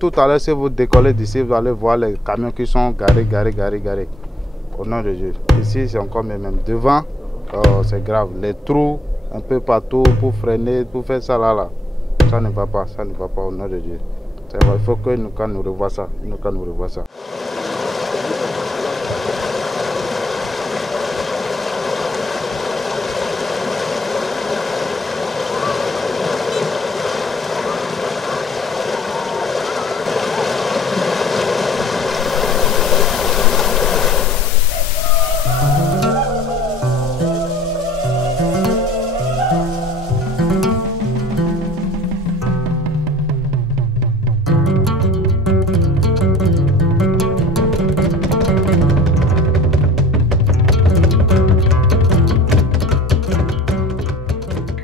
tout à l'heure, si vous décollez d'ici, vous allez voir les camions qui sont garés. Au nom de Dieu. Ici, c'est encore même devant, c'est grave. Les trous, un peu partout pour freiner, pour faire ça là. Ça ne va pas au nom de Dieu. Il faut que nous revoions ça.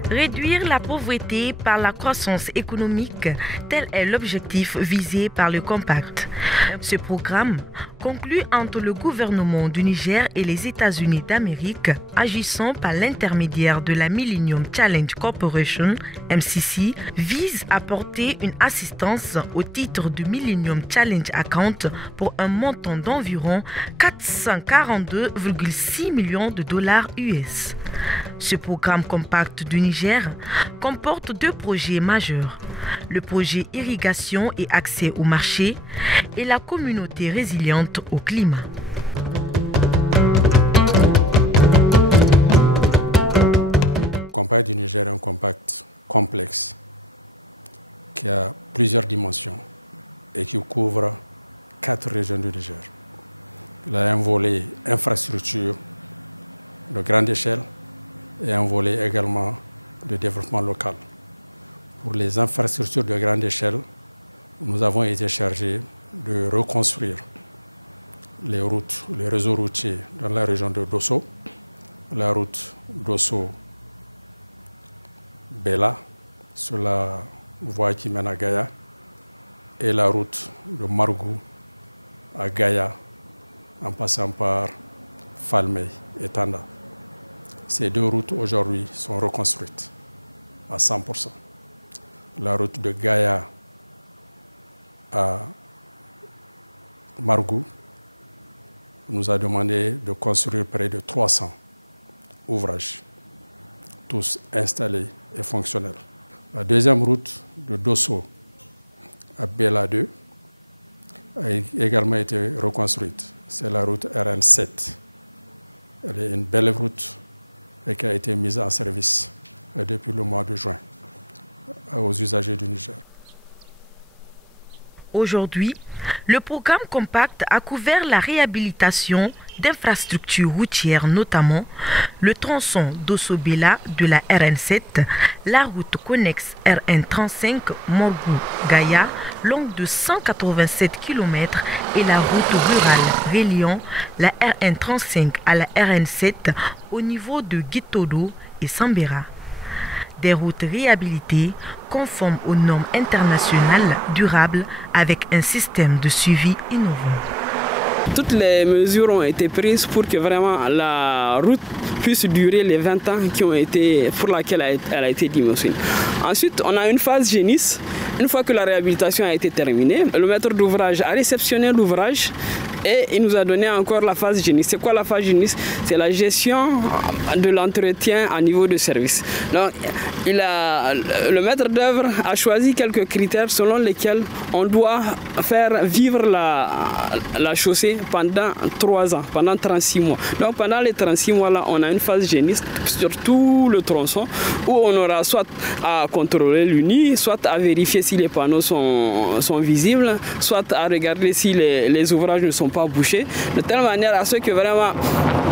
Réduire la pauvreté par la croissance économique, tel est l'objectif visé par le Compact. Ce programme, conclu entre le gouvernement du Niger et les États-Unis d'Amérique, agissant par l'intermédiaire de la Millennium Challenge Corporation, MCC, vise à porter une assistance au titre du Millennium Challenge Account pour un montant d'environ 442,6 millions de dollars US. Ce programme Compact du Niger comporte 2 projets majeurs, le projet irrigation et accès au marché et la communauté résiliente au climat. Le Compact du Niger est un compact complexe qui a plusieurs dimensions et qui couvre 4 régions du Niger. Il a un volet infrastructure de grande échelle et un volet également de développement local. Pour les infrastructures de grande échelle, nous avons été chargés de reconstruire les routes, les réseaux routiers dans la région de Dosso, la route Dosso-Bela sur la voie qui mène à Gaïa et la route de Margou à Gaïa en passant par Falmey et Tanda. Ces 2 routes aujourd'hui sont reconstruites à 100%. La route de Gaïa à Margou nous a demandé de construire près de 300 ouvrages, tous installés et fonctionnels. La deuxième route de Dosso à Bela 2 a également été reconstruite. C'est la route RN7. Elle est une belle route et qui a été mise en service depuis le mois de juin aux usagers du Niger. Aujourd'hui, le programme Compact a couvert la réhabilitation d'infrastructures routières, notamment le tronçon d'Osso-Bela de la RN7, la route connexe RN35 Morgou-Gaïa, longue de 187 km, et la route rurale reliant la RN35 à la RN7 au niveau de Gitodo et Sambera. Des routes réhabilitées conformes aux normes internationales durables avec un système de suivi innovant. Toutes les mesures ont été prises pour que vraiment la route puisse durer les 20 ans pour laquelle elle a été dimensionnée. Ensuite, on a une phase génisse. Une fois que la réhabilitation a été terminée, le maître d'ouvrage a réceptionné l'ouvrage et il nous a donné encore la phase génisse. C'est quoi la phase génisse? C'est la gestion de l'entretien à niveau de service. Donc, le maître d'œuvre a choisi quelques critères selon lesquels on doit faire vivre la chaussée pendant 3 ans, pendant 36 mois. Donc pendant les 36 mois-là, on a une phase géniste sur tout le tronçon où on aura soit à contrôler l'UNI, soit à vérifier si les panneaux sont visibles, soit à regarder si les ouvrages ne sont pas bouchés, de telle manière à ce que vraiment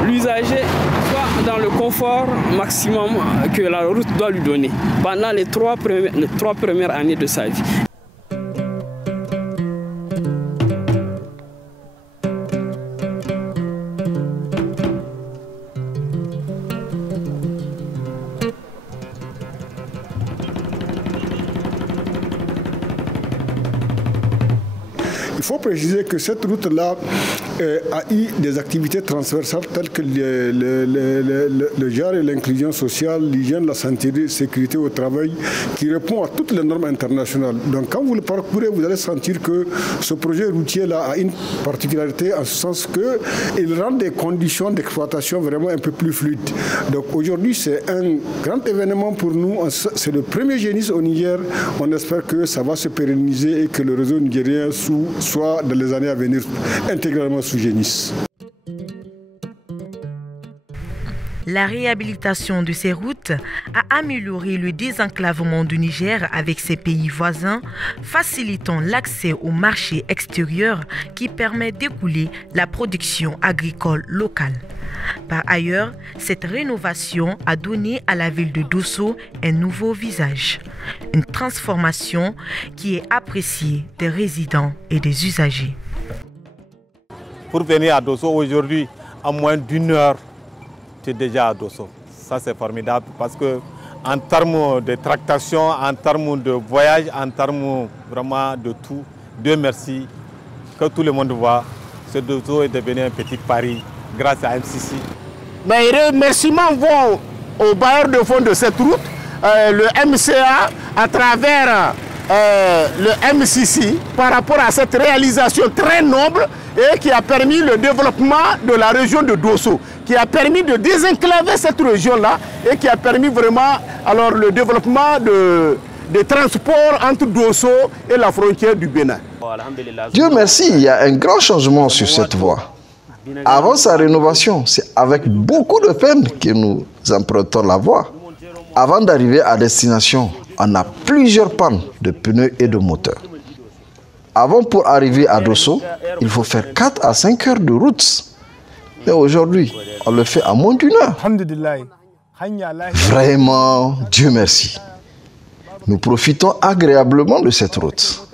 l'usager soit dans le confort maximum que la route doit lui donner pendant les 3 premières années de sa vie. Il faut préciser que cette route-là a eu des activités transversales telles que le genre et l'inclusion sociale, l'hygiène, la santé, la sécurité au travail, qui répond à toutes les normes internationales. Donc quand vous le parcourez, vous allez sentir que ce projet routier-là a une particularité en ce sens qu'il rend des conditions d'exploitation vraiment un peu plus fluides. Donc aujourd'hui, c'est un grand événement pour nous. C'est le premier Génis au Niger. On espère que ça va se pérenniser et que le réseau nigérien soit dans les années à venir intégralement sous Génis. La réhabilitation de ces routes a amélioré le désenclavement du Niger avec ses pays voisins, facilitant l'accès au marché extérieur qui permet d'écouler la production agricole locale. Par ailleurs, cette rénovation a donné à la ville de Dosso un nouveau visage, une transformation qui est appréciée des résidents et des usagers. Pour venir à Dosso aujourd'hui, en moins d'une heure, tu es déjà à Dosso. Ça c'est formidable parce que en termes de tractation, en termes de voyage, en termes vraiment de tout, Dieu merci, que tout le monde voit, ce Dosso est devenu un petit Paris grâce à MCC. Mais les remerciements vont aux bailleurs de fonds de cette route, le MCA à travers le MCC par rapport à cette réalisation très noble et qui a permis le développement de la région de Dosso, qui a permis de désenclaver cette région-là et qui a permis vraiment alors, le développement des transports entre Dosso et la frontière du Bénin. Dieu merci, il y a un grand changement sur cette voie. Avant sa rénovation, c'est avec beaucoup de peine que nous empruntons la voie. Avant d'arriver à destination, on a plusieurs pannes de pneus et de moteurs. Avant, pour arriver à Dosso, il faut faire 4 à 5 heures de route. Mais aujourd'hui, on le fait à moins d'une heure. Vraiment, Dieu merci. Nous profitons agréablement de cette route.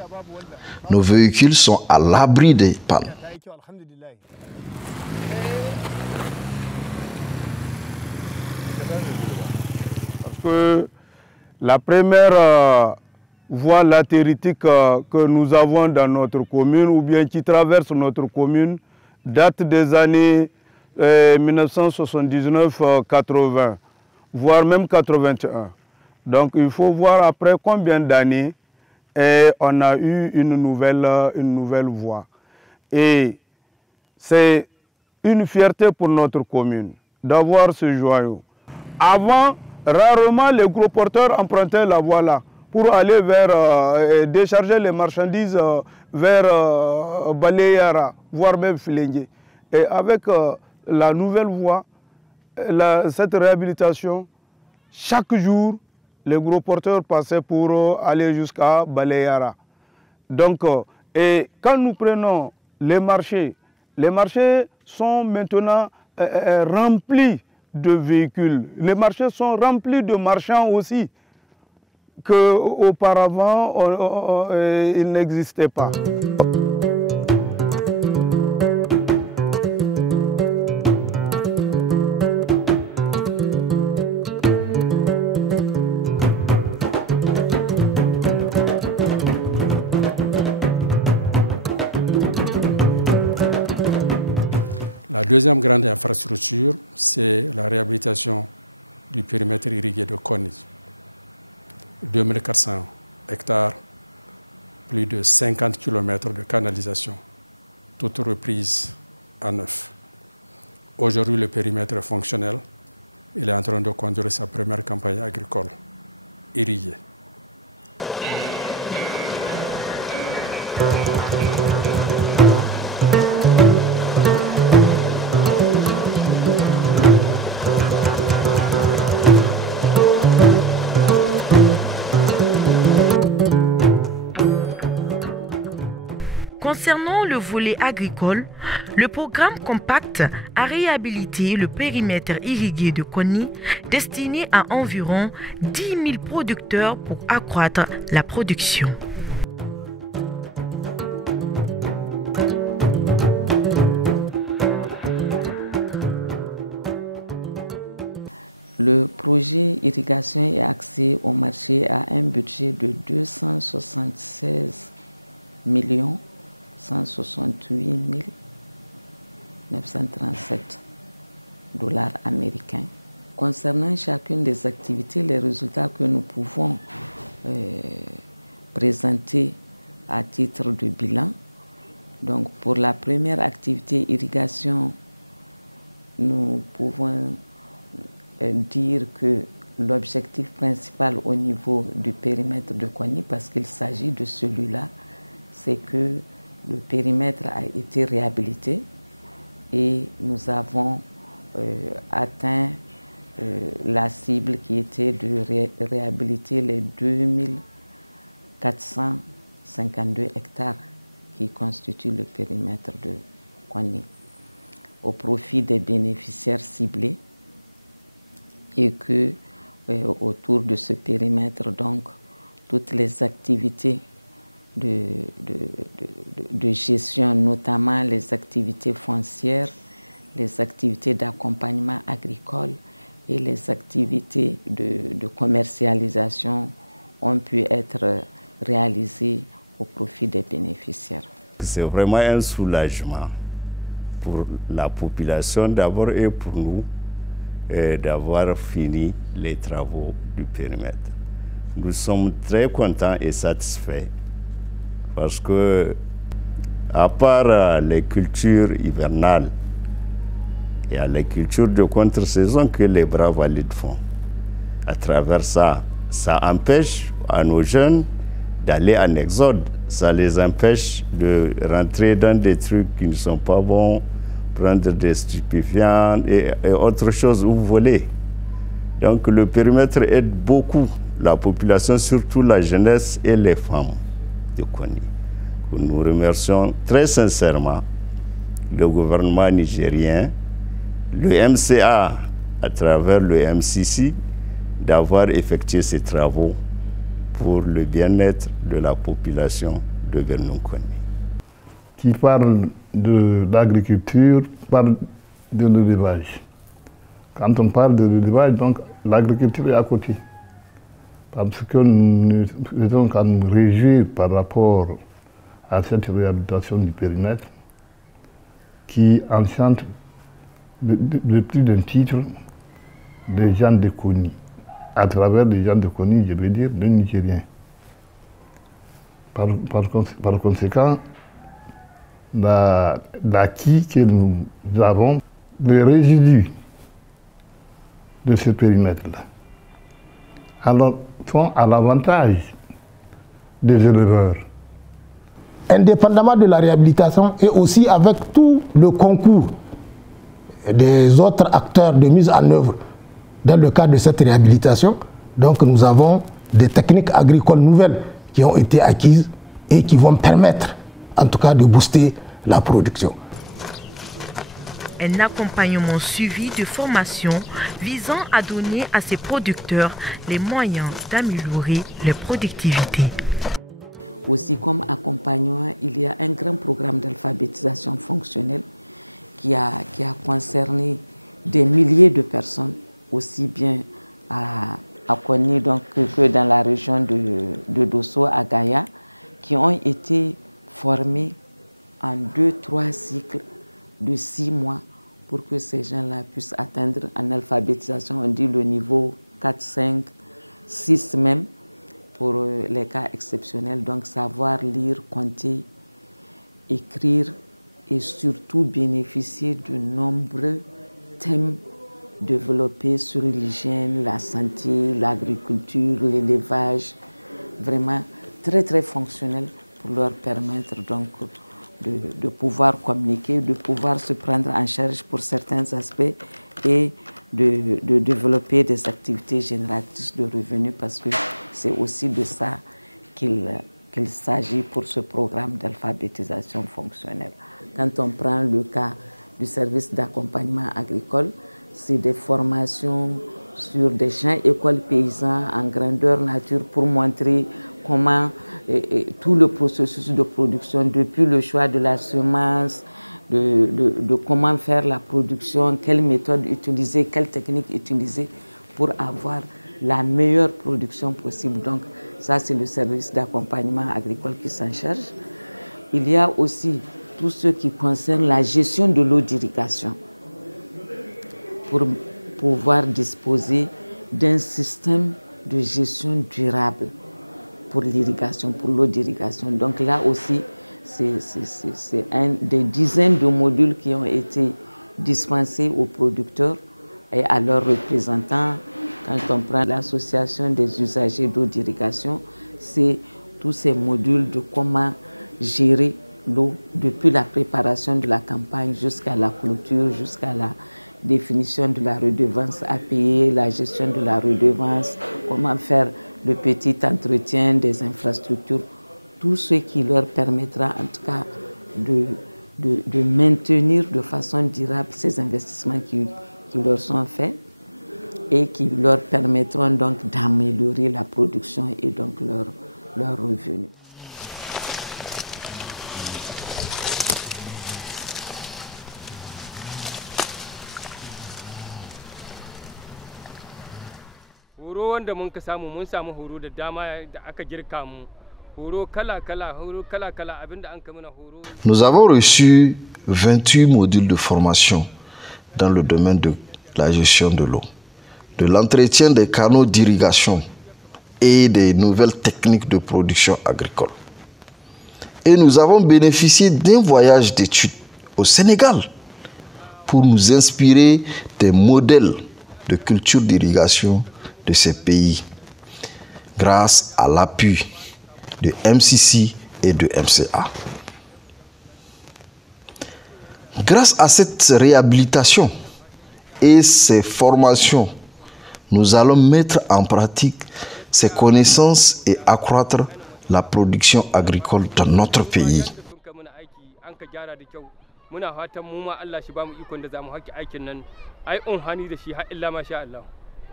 Nos véhicules sont à l'abri des pannes. Parce que la première voie latéritique que nous avons dans notre commune ou bien qui traverse notre commune date des années 1979-80, voire même 81. Donc il faut voir après combien d'années on a eu une nouvelle voie. Et c'est une fierté pour notre commune d'avoir ce joyau. Avant, rarement les gros porteurs empruntaient la voie là pour aller vers décharger les marchandises vers Baleyara, voire même Filengue. Et avec la nouvelle voie, cette réhabilitation, chaque jour, les gros porteurs passaient pour aller jusqu'à Baleyara. Donc, et quand nous prenons les marchés sont maintenant remplis de véhicules. Les marchés sont remplis de marchands aussi, qu'auparavant, ils n'existaient pas. La deuxième grande infrastructure, c'est la réhabilitation du périmètre irrigué de Konni. 2400 hectares, plus de 50 km de canalisation, toute reprise à neuf. Aujourd'hui, le périmètre est fonctionnel. Il est en train de conduire sa première campagne agricole irriguée. Concernant le volet agricole, le programme Compact a réhabilité le périmètre irrigué de Konni destiné à environ 10 000 producteurs pour accroître la production. Le projet irrigation et accès au marché a un budget de 276 168 937 $ américains. Concernant chacune des activités, les résultats que nous pouvons présenter à titre de bilan. Donc pour la première activité irrigation, nous pouvons dire que l'objectif principal au niveau du périmètre de Kony, parce qu'il s'agit de celui-là, c'est que le périmètre a été réhabilité et nous avons atteint la cible qui était de réhabiliter les 2452 hectares qui constituent le périmètre de Kony au profit des bénéficiaires ciblés, et que autour de ce périmètre, donc, toutes les activités de gestion, notamment les activités foncières, les activités d'accompagnement agricole et les activités de commercialisation ont pu être réalisées au profit des bénéficiaires. C'est vraiment un soulagement pour la population d'abord et pour nous d'avoir fini les travaux du périmètre. Nous sommes très contents et satisfaits parce que, à part les cultures hivernales, il y a les cultures de contre-saison que les bras valides font. À travers ça, ça empêche à nos jeunes d'aller en exode. Ça les empêche de rentrer dans des trucs qui ne sont pas bons, prendre des stupéfiants et autre chose ou voler. Donc le périmètre aide beaucoup la population, surtout la jeunesse et les femmes de Kony. Nous remercions très sincèrement le gouvernement nigérien, le MCA à travers le MCC, d'avoir effectué ces travaux pour le bien-être de la population de Vernon-Kony. Qui parle de l'agriculture, parle de l'élevage. Quand on parle de l'élevage, donc l'agriculture est à côté. Parce que nous étions à nous réjouir par rapport à cette réhabilitation du périmètre qui enchante de plus d'un titre des gens de Kony. À travers les gens de Kony, je veux dire, les Nigériens. Par conséquent, l'acquis que nous avons, les résidus de ce périmètre-là, alors sont à l'avantage des éleveurs. Indépendamment de la réhabilitation et aussi avec tout le concours des autres acteurs de mise en œuvre dans le cadre de cette réhabilitation, donc nous avons des techniques agricoles nouvelles qui ont été acquises et qui vont permettre en tout cas de booster la production. Un accompagnement suivi de formation visant à donner à ces producteurs les moyens d'améliorer leur productivité. Aussi comme accompagnement, il y a un grand programme d'alphabétisation fonctionnelle qui a concerné des milliers de personnes, aussi bien à Kony que dans la région de Dosso, à Gaïa, qui ont été formés en 2-3 cycles de 6 mois pour que ces gens-là puissent atteindre en alphabétisation, on dit le niveau 4, 5, 6 même, pour les cas exceptionnels. Donc savoir lire, compter, écrire et surtout bénéficier de nombreux thèmes développés sur l'hygiène, la santé, l'agriculture, l'élevage, vraiment très très fonctionnels pour leur permettre donc de pouvoir communiquer, de pouvoir se prendre en charge pour certains aspects et de développer des activités génératrices de revenus, parce que c'est aussi de ça qu'il s'agit pour ce programme d'alphabétisation fonctionnelle. Quand on prend le cas du service d'accompagnement agricole, c'est des formations sur des champs écoles paysans en grandeur nature pour montrer comment tout le processus de production, depuis le choix de la semence, de comment faire la production, quelle méthode utiliser, quelle technique utiliser pour avoir la meilleure production possible. Donc ça, c'est le service d'accompagnement agricole qui s'en charge. Il y a aussi tout ce qui concerne la gestion de l'eau d'irrigation pour pouvoir disposer d'un système de gestion durable pour l'irrigation, pour l'eau d'irrigation. Donc là aussi, c'est des dizaines de modules qui ont été dispensés aux producteurs et à leurs représentants. Quand on prend l'association des usagers d'eau d'irrigation, c'est tous ces modules de comment gérer l'eau depuis la préparation de la campagne jusqu'à la clôture, jusqu'à la définition de la redevance à payer, la gestion de la redevance, comment faire le petit entretien des infrastructures, tout ce qui leur permettra en tout cas de maintenir de façon durable ces investissements qui leur sont faits et qui leur permettront donc d'améliorer la production et donc leur revenu. Nous avons reçu 28 modules de formation dans le domaine de la gestion de l'eau, de l'entretien des canaux d'irrigation et des nouvelles techniques de production agricole. Et nous avons bénéficié d'un voyage d'études au Sénégal pour nous inspirer des modèles de culture d'irrigation de ces pays grâce à l'appui de MCC et de MCA. Grâce à cette réhabilitation et ces formations, nous allons mettre en pratique ces connaissances et accroître la production agricole dans notre pays.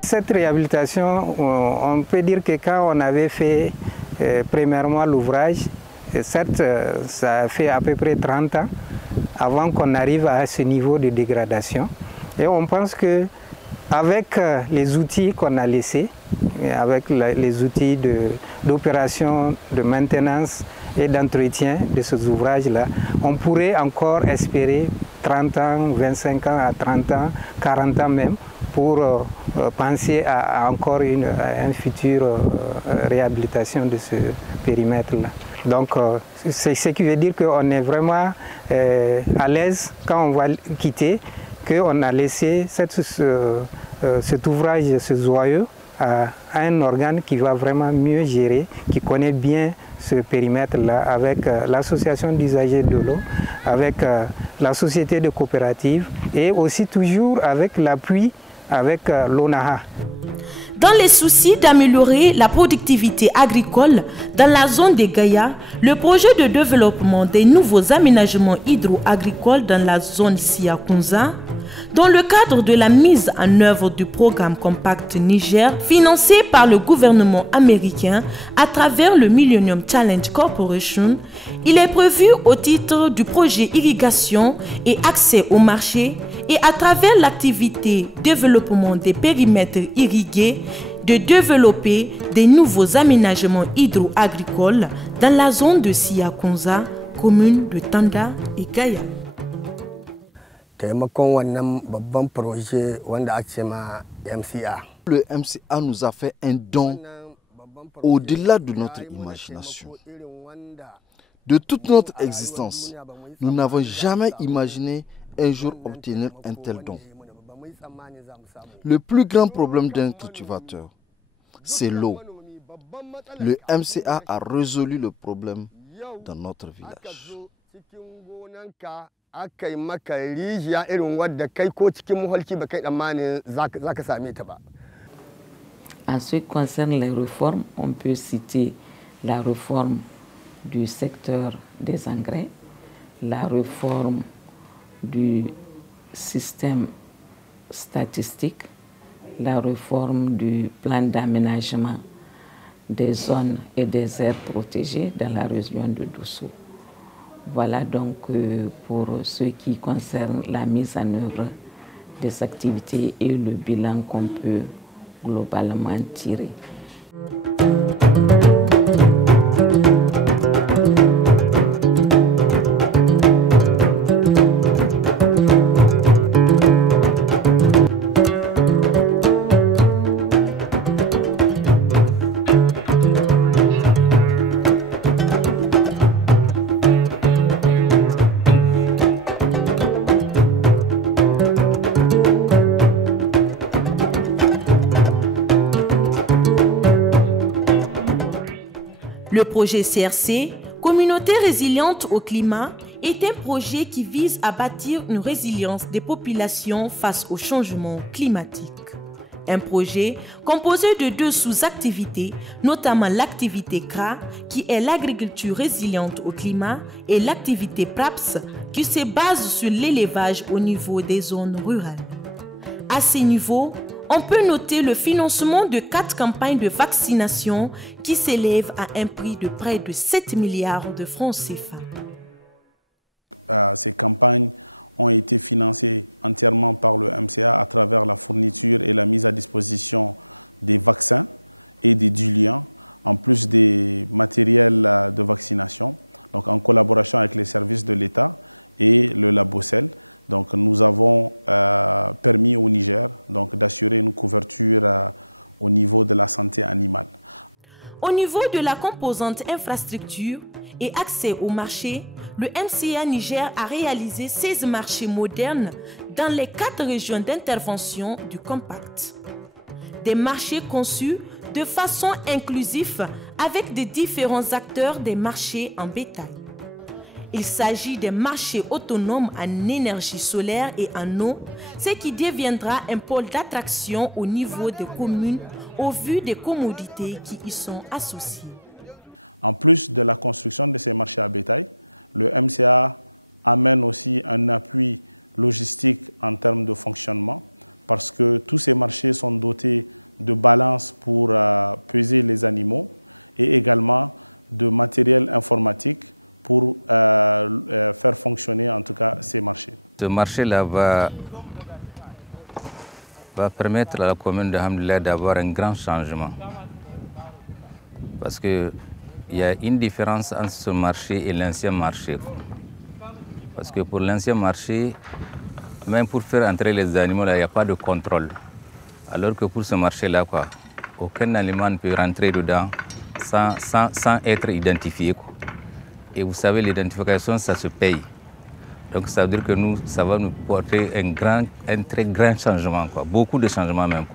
Cette réhabilitation, on peut dire que quand on avait fait premièrement l'ouvrage, certes ça fait à peu près 30 ans avant qu'on arrive à ce niveau de dégradation. Et on pense qu'avec les outils qu'on a laissés, avec les outils d'opération, de maintenance et d'entretien de ces ouvrages-là, on pourrait encore espérer 30 ans, 25 ans, à 30 ans, 40 ans même, pour penser à encore une future réhabilitation de ce périmètre-là. Donc, c'est ce qui veut dire qu'on est vraiment à l'aise quand on va quitter, qu'on a laissé cet ouvrage, ce joyeux, à un organe qui va vraiment mieux gérer, qui connaît bien ce périmètre-là, avec l'association d'usagers de l'eau, avec la société de coopératives et aussi toujours avec l'appui avec l'ONAHA. Dans les soucis d'améliorer la productivité agricole dans la zone de Gaïa, le projet de développement des nouveaux aménagements hydro-agricoles dans la zone Siakunza, dans le cadre de la mise en œuvre du programme Compact Niger, financé par le gouvernement américain à travers le Millennium Challenge Corporation, il est prévu au titre du projet irrigation et accès au marché et à travers l'activité développement des périmètres irrigués, de développer des nouveaux aménagements hydro-agricoles dans la zone de Siakunza, commune de Tanda et Gaïa. Le MCA nous a fait un don au-delà de notre imagination. De toute notre existence, nous n'avons jamais imaginé un jour obtenir un tel don. Le plus grand problème d'un cultivateur, c'est l'eau. Le MCA a résolu le problème dans notre village. En ce qui concerne les réformes, on peut citer la réforme du secteur des engrais, la réforme du système statistique, la réforme du plan d'aménagement des zones et des aires protégées dans la région de Dosso. Voilà donc pour ce qui concerne la mise en œuvre des activités et le bilan qu'on peut globalement tirer. Le projet CRC, Communauté résiliente au climat, est un projet qui vise à bâtir une résilience des populations face au changement climatique. Un projet composé de 2 sous-activités, notamment l'activité CRA, qui est l'agriculture résiliente au climat, et l'activité PRAPS, qui se base sur l'élevage au niveau des zones rurales. À ces niveaux, on peut noter le financement de 4 campagnes de vaccination qui s'élèvent à un prix de près de 7 milliards de francs CFA. Ces campagnes ont été financées entièrement par le MCA à travers la fourniture et la mise à disposition des vaccins et des diluants, en plus des matériels de vaccination, donc en collaboration avec les services de l'État et le Labocel. Donc nous avons permis au Niger d'assurer une couverture au niveau de la santé animale. Au niveau de la composante infrastructure et accès au marché, le MCA Niger a réalisé 16 marchés modernes dans les 4 régions d'intervention du Compact. Des marchés conçus de façon inclusive avec des différents acteurs des marchés en bétail. Il s'agit des marchés autonomes en énergie solaire et en eau, ce qui deviendra un pôle d'attraction au niveau des communes au vu des commodités qui y sont associées. En plus de la construction de ces marchés à bétail, le MCA amène aussi un appui logistique en termes de fonctionnement parce que tous ces marchés sont dotés de balances pour peser les animaux et également de matériel informatique pour faire fonctionner en tout cas ces marchés. Ce marché-là va permettre à la commune de Hamdallah d'avoir un grand changement parce que il y a une différence entre ce marché et l'ancien marché. Parce que pour l'ancien marché, même pour faire entrer les animaux, il n'y a pas de contrôle. Alors que pour ce marché-là, aucun aliment ne peut rentrer dedans sans être identifié. Et vous savez, l'identification, ça se paye. Donc ça veut dire que ça va nous porter un très grand changement, beaucoup de changements même.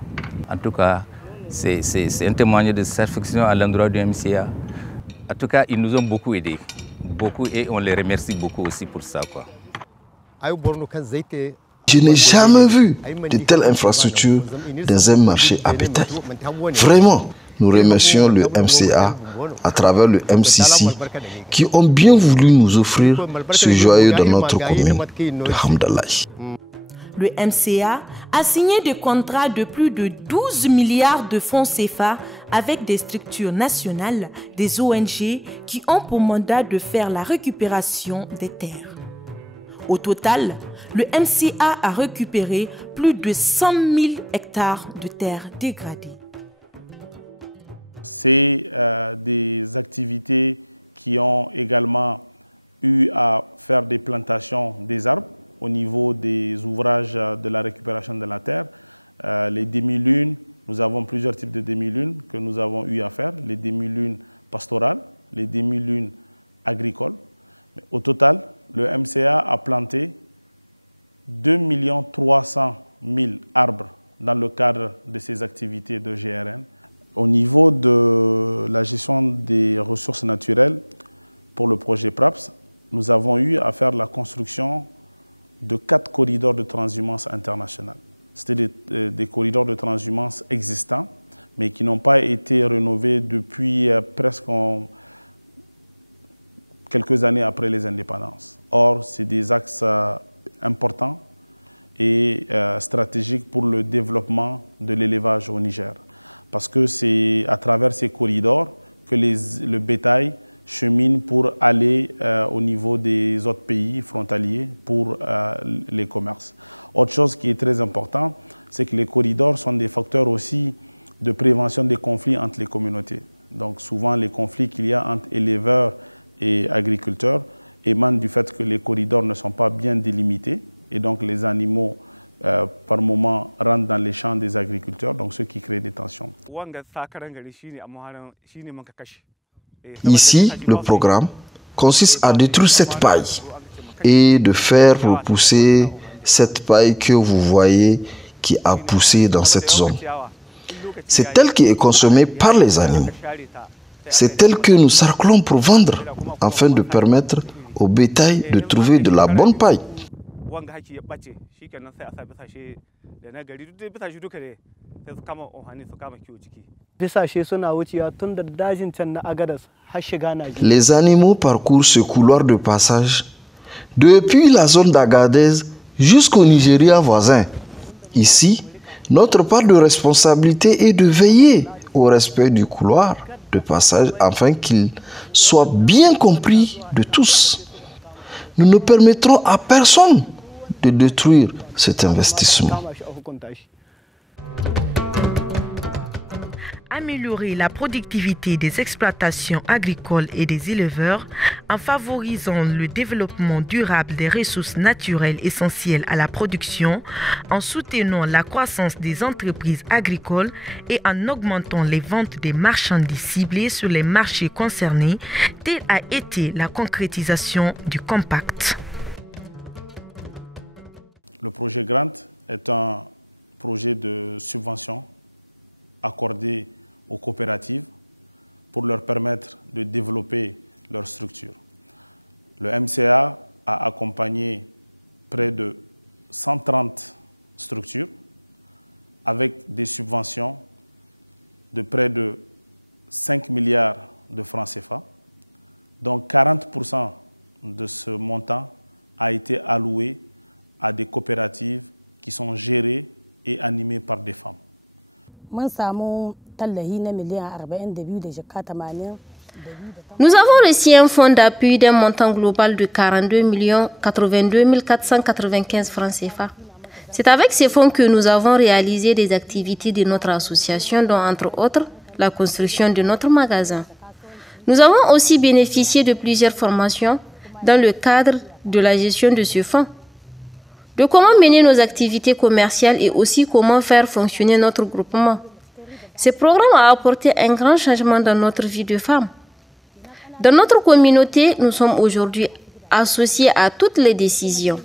En tout cas, c'est un témoignage de satisfaction à l'endroit du MCA. En tout cas, ils nous ont beaucoup aidés, et on les remercie beaucoup aussi pour ça. Je n'ai jamais vu de telles infrastructures dans un marché à bétail. Vraiment, nous remercions le MCA à travers le MCC qui ont bien voulu nous offrir ce joyau dans notre commune de Hamdallah. Le MCA a signé des contrats de plus de 12 milliards de francs CFA avec des structures nationales, des ONG qui ont pour mandat de faire la récupération des terres. Au total, le MCA a récupéré plus de 100 000 hectares de terres dégradées. C'est des activités qui ont également eu à faire des plantations des arbres au niveau des ouvrages de la récupération de la terre. Les demi-lunes, nous avons plusieurs types de demi-lunes que nous avons eu à faire. Les demi-lunes pastorales, les demi-lunes agricoles. Mais au total, le MCA a planté 2 300 000 arbres dans le cadre de ces activités de GRN. Au niveau de la gestion des ressources naturelles, pour le projet PRAPS, nous avons eu à faire la construction de 4 corridors de transhumance internationale. C'était des corridors de transhumance existants, mais qui n'ont pas été rénovés depuis presque quelques années après les indépendances. Or, c'est des axes importants et stratégiques pour le développement de l'élevage au Niger. Parce que c'est à travers ces corridors que le bétail chemine pour aller au niveau des autres pays frontaliers pour les commerces. Autre chose qui est très important, c'est que les corridors sont des facteurs aussi de prévention des conflits entre les communautés. Donc souvent les conflits qu'il y a entre éleveurs et agriculteurs émanent du fait que les corridors ne sont pas bien délimités et donc les animaux par moment rentrent dans les champs des agriculteurs, donc ce qui crée des tensions. Ici, le programme consiste à détruire cette paille et de faire repousser cette paille que vous voyez qui a poussé dans cette zone. C'est elle qui est consommée par les animaux. C'est elle que nous sarclons pour vendre, afin de permettre au bétail de trouver de la bonne paille. Les animaux parcourent ce couloir de passage depuis la zone d'Agadez jusqu'au Nigeria voisin. Ici, notre part de responsabilité est de veiller au respect du couloir de passage afin qu'il soit bien compris de tous. Nous ne permettrons à personne de détruire cet investissement. Améliorer la productivité des exploitations agricoles et des éleveurs en favorisant le développement durable des ressources naturelles essentielles à la production, en soutenant la croissance des entreprises agricoles et en augmentant les ventes des marchandises ciblées sur les marchés concernés, telle a été la concrétisation du compact. Le projet Grant est un projet de subvention accordé aux coopératives pour leur permettre de développer leur structure. Le MCA a accompagné près de 130 structures avec des subventions de près de 5 milliards de francs CFA. Donc 40% de ce montant a été alloué à des coopératives qui sont gérées et animées par des femmes. Nous avons reçu un fonds d'appui d'un montant global de 42 82 495 francs CFA. C'est avec ces fonds que nous avons réalisé des activités de notre association, dont entre autres la construction de notre magasin. Nous avons aussi bénéficié de plusieurs formations dans le cadre de la gestion de ce fonds, de comment mener nos activités commerciales et aussi comment faire fonctionner notre groupement. Ce programme a apporté un grand changement dans notre vie de femme. Dans notre communauté, nous sommes aujourd'hui associés à toutes les décisions.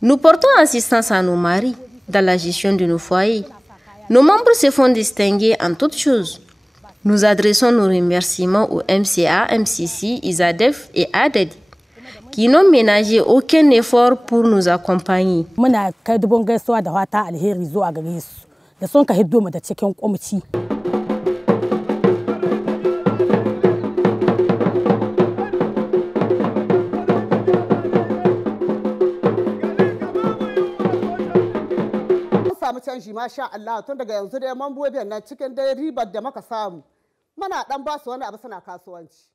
Nous portons assistance à nos maris dans la gestion de nos foyers. Nos membres se font distinguer en toutes choses. Nous adressons nos remerciements au MCA, MCC, ISADEF et ADED, qui n'ont ménagé aucun effort pour nous accompagner. da son ka hiddo mu da cikin kwamci. Samu canji masha Allah tun daga yanzu dai mambobin nan cikin dai ribar da muka samu muna dan ba su wani abu suna kasuwanci.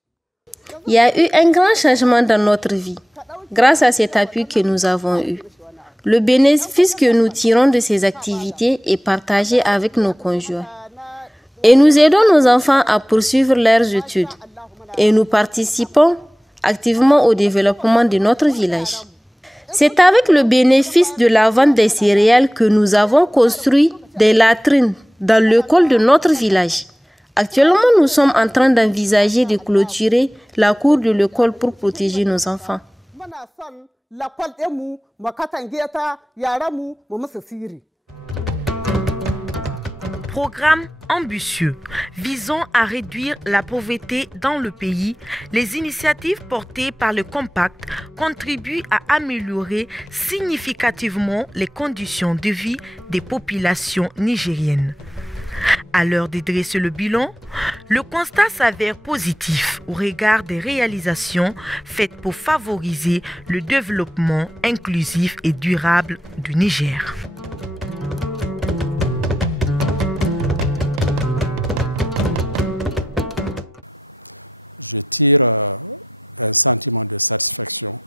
Il y a eu un grand changement dans notre vie grâce à cet appui que nous avons eu. Le bénéfice que nous tirons de ces activités est partagé avec nos conjoints. Et nous aidons nos enfants à poursuivre leurs études. Et nous participons activement au développement de notre village. C'est avec le bénéfice de la vente des céréales que nous avons construit des latrines dans l'école de notre village. Actuellement, nous sommes en train d'envisager de clôturer la cour de l'école pour protéger nos enfants. Programme ambitieux visant à réduire la pauvreté dans le pays, les initiatives portées par le Compact contribuent à améliorer significativement les conditions de vie des populations nigériennes. À l'heure de dresser le bilan, le constat s'avère positif au regard des réalisations faites pour favoriser le développement inclusif et durable du Niger. Je tire un sentiment de satisfaction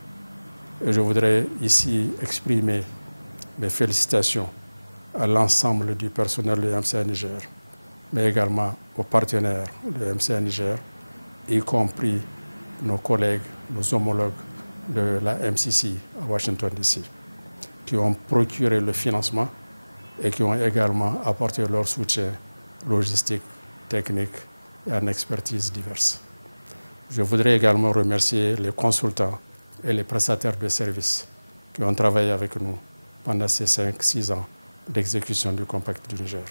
et je voudrais ici exprimer mes félicitations à l'ensemble du personnel de MCA Niger, mais également aux partenaires de MCA Niger, y compris nos collègues, nos homologues de la MCC à Washington DC, qui ont procuré le financement et qui ont également apporté leur soutien logistique, technique et en expertise diverses. Je voudrais également remercier les consultants et les prestataires de services qui ont travaillé avec nous pendant ces 5-6 ans d'exécution du Compact du Niger.